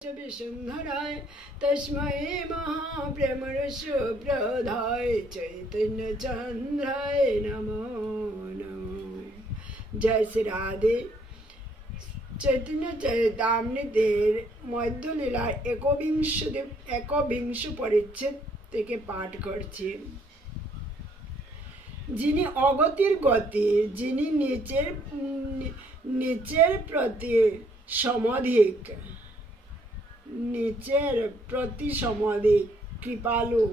विसुंधराय तस्मै महाप्रेमरस्य प्रदाय चैतन्य चंद्राय नमो नमो। जय श्री राधे। चैतन्य चरितामृतेर मध्यलीलार एकविंश परिच्छेद থেকে পাঠ করছি। যিনি অগতির গতি, যিনি নিচের প্রতি সমধিক, নিচের প্রতি সমধিক কৃপালু,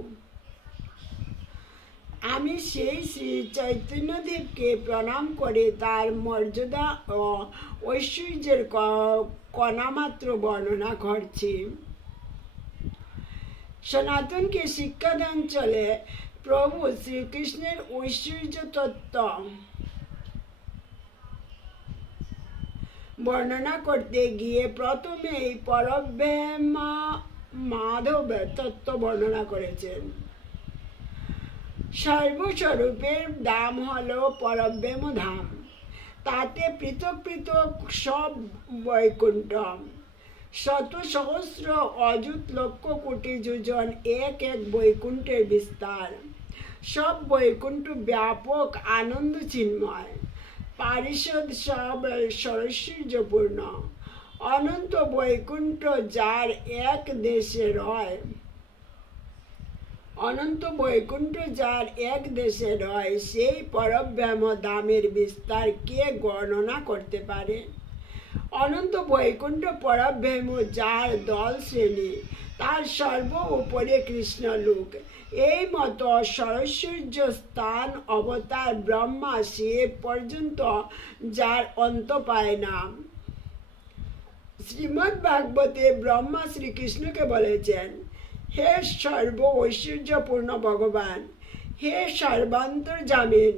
আমি সেই শ্রী চৈতন্যদেবকে প্রণাম করে তার মর্যাদা ও ঐশ্বর্যের কণামাত্র বর্ণনা করছি। সনাতনকে শিক্ষাদান চলে প্রভু শ্রীকৃষ্ণের ঐশ্বর্য তত্ত্ব বর্ণনা করতে গিয়ে প্রথমেই পরব্রহ্ম মাধব তত্ত্ব বর্ণনা করেছেন। সর্বস্বরূপের ধাম হলো পরব্রহ্ম ধাম, তাতে পৃথক পৃথক সব বৈকুণ্ঠ, শত সহস্র অযুত লক্ষ কোটি যোজন এক এক বৈকুণ্ঠের বিস্তার। সব বৈকুণ্ঠ ব্যাপক আনন্দ চিন্ময়, পারিষদ সব সরস্বর্যপূর্ণ। অনন্ত বৈকুণ্ঠ যার এক দেশে রয়, অনন্ত বৈকুণ্ঠ যার এক দেশে রয়, সেই পরব্রহ্ম ধামের বিস্তার কে গণনা করতে পারে? অনন্ত বৈকুণ্ঠ পরব্রহ্ম যার দল শ্রেণী, তার সর্ব উপরে কৃষ্ণ লোক। এই মতো সরস্বর্য স্থান অবতার ব্রহ্মা শিব পর্যন্ত যার অন্ত পায় না। শ্রীমদ্ ভাগবতে ব্রহ্মা শ্রীকৃষ্ণকে বলেছেন, হে সর্ব ঐশ্বর্যপূর্ণ ভগবান, হে সর্বান্তর্যামিন,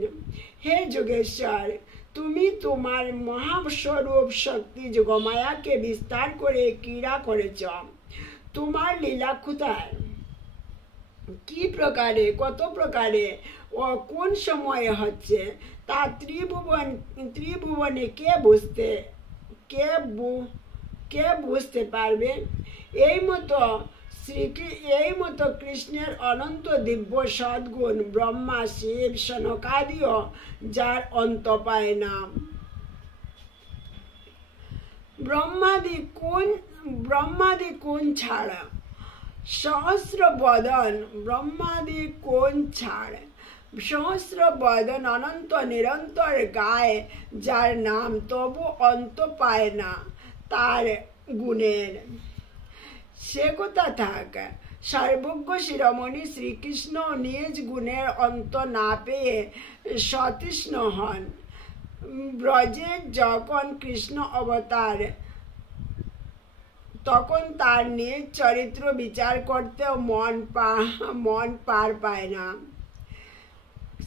হে যোগেশ্বর, তুমি তোমার মহাস্বরূপ শক্তি যোগমায়াকে বিস্তার করে ক্রীড়া করেছ। তোমার লীলা কোথায়, কি প্রকারে, কত প্রকারে ও কোন সময়ে হচ্ছে, তা ত্রিভুবনে কে বুঝতে পারবে? এই মতো কৃষ্ণের অনন্ত দিব্য সদ্গুণ ব্রহ্মা শিব সনকাদিও যার অন্ত পায় না। ব্রহ্মাদি কোন ছাড়া সহস্র বদন, ব্রহ্মাদি কোন ছাড় সহস্র বদন অনন্ত নিরন্তর গায় যার নাম, তবু অন্ত পায় না তার গুণের। সে কথা থাক, সর্বজ্ঞ শিরোমণি শ্রীকৃষ্ণ নিজ গুণের অন্ত না পেয়ে সতৃষ্ণ হন। ব্রজে যখন কৃষ্ণ অবতার, তখন তার নিজ চরিত্র বিচার করতেও মন পার পায় না।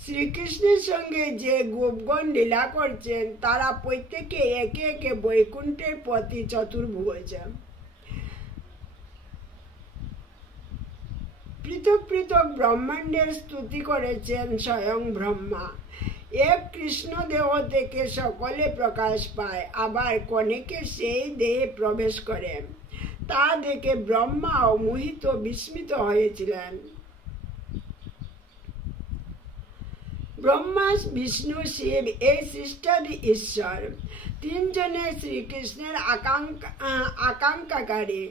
শ্রীকৃষ্ণের সঙ্গে যে গোপগণ লীলা করছেন, তারা প্রত্যেকে একে একে বৈকুণ্ঠের পথি চতুর্ভুজ। পৃথক পৃথক ব্রহ্মাণ্ডের স্তুতি করেছেন স্বয়ং ব্রহ্মা। এক কৃষ্ণ দেহ থেকে সকলে প্রকাশ পায়, আবার কনেকে সেই দেহে প্রবেশ করে। তা দেখে ব্রহ্মাও মোহিত বিস্মিত হয়েছিলেন। ব্রহ্মা, বিষ্ণু, শিব এই সৃষ্টাদি ঈশ্বর তিনজনে শ্রীকৃষ্ণের আকাঙ্ক্ষাকারী।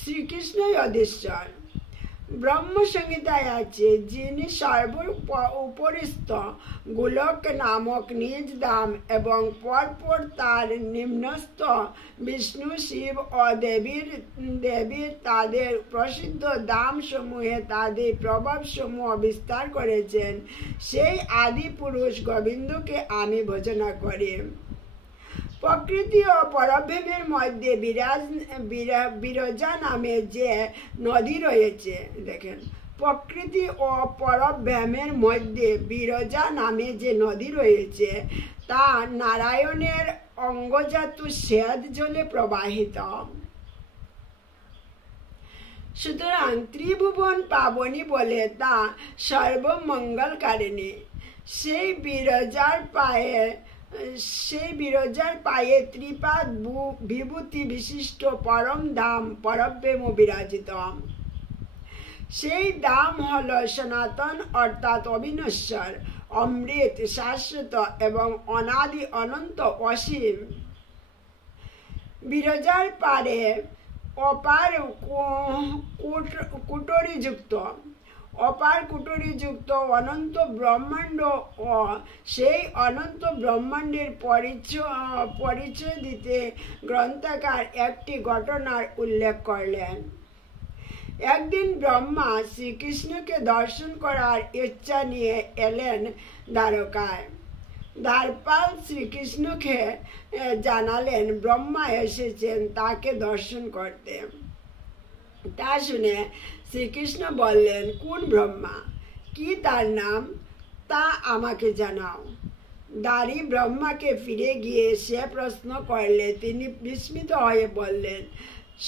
শ্রীকৃষ্ণই অধীশ্বর। ব্রহ্ম সংহিতায় আছে, যিনি সর্বোপরিস্থ গোলক নামক নিজ ধাম এবং পরপর তার নিম্নস্থ বিষ্ণু, শিব ও দেবীর তাদের প্রসিদ্ধ ধাম সমূহে তাদের প্রভাব সমূহ বিস্তার করেছেন, সেই আদি পুরুষ গোবিন্দকে আমি ভজনা করি। প্রকৃতি ও পরব্রহ্মের মধ্যে বিরজা নামে যে নদী রয়েছে, দেখেন, প্রকৃতি ও পরব্রহ্মের মধ্যে বিরজা নামে যে নদী রয়েছে, তা নারায়ণের অঙ্গজাত শ্বেত জলে প্রবাহিত। সুতরাং ত্রিভুবন পাবনী বলে তা সর্বমঙ্গলকারিণী। সেই বিরজার পায়ে সেই বিরজার পায়ে ত্রিপাদ বিভূতি বিশিষ্ট পরম ধাম পরব্রহ্ম বিরাজিত। সেই ধাম হল সনাতন অর্থাৎ অবিনশ্বর, অমৃত, শাশ্বত এবং অনাদি অনন্ত অসীম। বিরজার পারে অপার কুটরীযুক্ত অনন্ত ব্রহ্মাণ্ড ও সেই অনন্ত ব্রহ্মাণ্ডের পরিচয় দিতে গ্রন্থকার একটি ঘটনার উল্লেখ করলেন। একদিন ব্রহ্মা শ্রীকৃষ্ণকে দর্শন করার ইচ্ছা নিয়ে এলেন দ্বারকায়। দ্বারপাল শ্রীকৃষ্ণকে জানালেন ব্রহ্মা এসেছেন তাকে দর্শন করতে। তা শুনে শ্রীকৃষ্ণ বললেন, কোন ব্রহ্মা, কি তার নাম, তা আমাকে জানাও। দ্বারী ব্রহ্মাকে ফিরে গিয়ে সে প্রশ্ন করলে তিনি বিস্মিত হয়ে বললেন,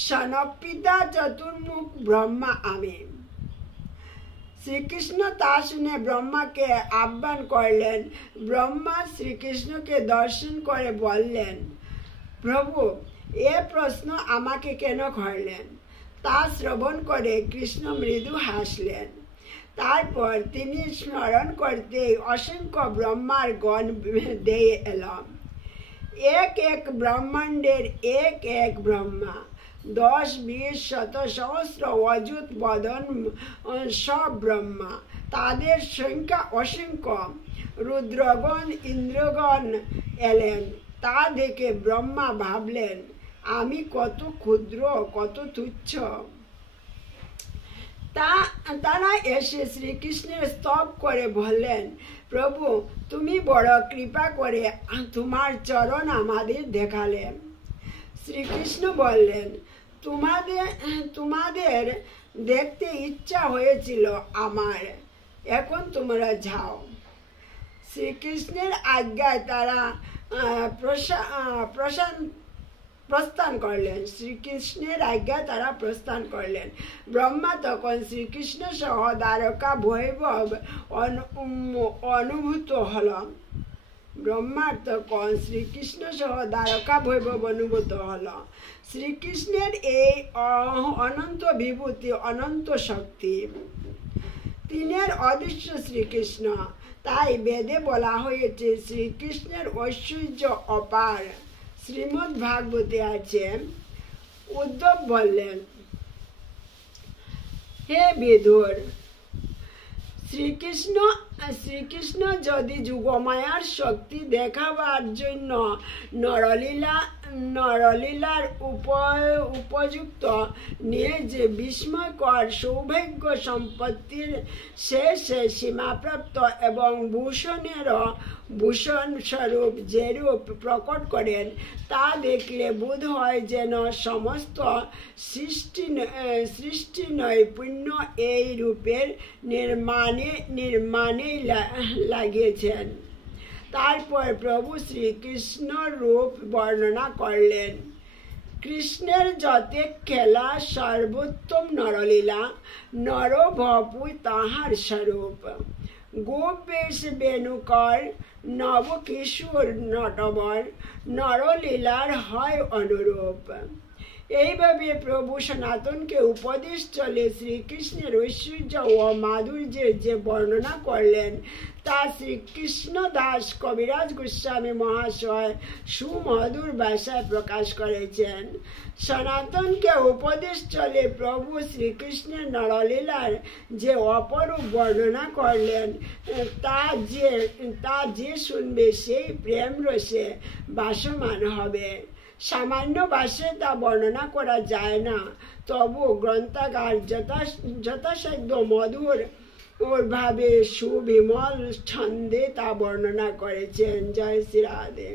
সনকপিতা চতুর্মুখ ব্রহ্মা আমি। শ্রীকৃষ্ণ তা শুনে ব্রহ্মাকে আহ্বান করলেন। ব্রহ্মা শ্রীকৃষ্ণকে দর্শন করে বললেন, প্রভু, এ প্রশ্ন আমাকে কেন করলেন? তা শ্রবণ করে কৃষ্ণ মৃদু হাসলেন। তারপর তিনি স্মরণ করতে অসংখ্য ব্রহ্মার গণ দিয়ে এলাম। এক এক ব্রহ্মাণ্ডের এক এক ব্রহ্মা, 10, 20, 100, সহস্র অযুত বদন সব ব্রহ্মা, তাদের সংখ্যা অসংখ্য। রুদ্রগণ, ইন্দ্রগণ এলেন। তা দেখে ব্রহ্মা ভাবলেন, আমি কত ক্ষুদ্র, কত তুচ্ছ। তারা এসে শ্রীকৃষ্ণের স্তব করে বললেন, প্রভু, তুমি বড় কৃপা করে তোমার চরণ আমাদের দেখালেন। শ্রীকৃষ্ণ বললেন, তোমাদের দেখতে ইচ্ছা হয়েছিল আমার, এখন তোমরা যাও। শ্রীকৃষ্ণের আজ্ঞায় তারা প্রস্থান করলেন। শ্রীকৃষ্ণের আজ্ঞা তারা প্রস্থান করলেন। ব্রহ্মা তখন শ্রীকৃষ্ণ সহ দ্বারকা বৈভব অনুভূত হল। ব্রহ্মার তখন শ্রীকৃষ্ণ সহ দ্বারকা বৈভব অনুভূত হল। শ্রীকৃষ্ণের এই অনন্ত বিভূতি, অনন্ত শক্তি, তিনের অদৃশ্য শ্রীকৃষ্ণ। তাই বেদে বলা হয়েছে শ্রীকৃষ্ণের ঐশ্বর্য অপার। শ্রীমদ্ ভাগবতে আছে, উদ্ধব বললেন, হে বিদুর, শ্রীকৃষ্ণ যদি যুগমায়ার শক্তি দেখাবার জন্য নরলীলার উপযুক্ত নিয়ে যে বিস্ময়কর সৌভাগ্য সম্পত্তির শেষে সীমাপ্রাপ্ত এবং ভূষণ স্বরূপ যে রূপ প্রকট করেন, তা দেখলে বোধ হয় যেন সমস্ত সৃষ্টি নৈপুণ্য এই রূপের নির্মাণে লাগিয়েছেন। তারপর প্রভু শ্রীকৃষ্ণ রূপ বর্ণনা করলেন। কৃষ্ণের যতে খেলা সর্বোত্তম নরলীলা, নর ভপুই তাহার স্বরূপ। গোপ বেশ বেণুকর, নব কিশোর নটবর, নরলীলার হয় অনুরূপ। এইভাবে প্রভু সনাতনকে উপদেশ চলে শ্রীকৃষ্ণের ঐশ্বর্য ও মাধুর্যের যে বর্ণনা করলেন, তা শ্রীকৃষ্ণ দাস কবিরাজ গোস্বামী মহাশয় সুমধুর ভাষায় প্রকাশ করেছেন। সনাতনকে উপদেশ চলে প্রভু শ্রীকৃষ্ণের নরলীলার যে অপরূপ বর্ণনা করলেন, তা যে শুনবে সেই প্রেম রসে ভাসমান হবে। সামান্য ভাষায় তা বর্ণনা করা যায় না, তবু গ্রন্থকার যথাসাধ্য মধুর ভাবে সুবিমল ছন্দে তা বর্ণনা করেছেন। জয় শ্রী রাধে।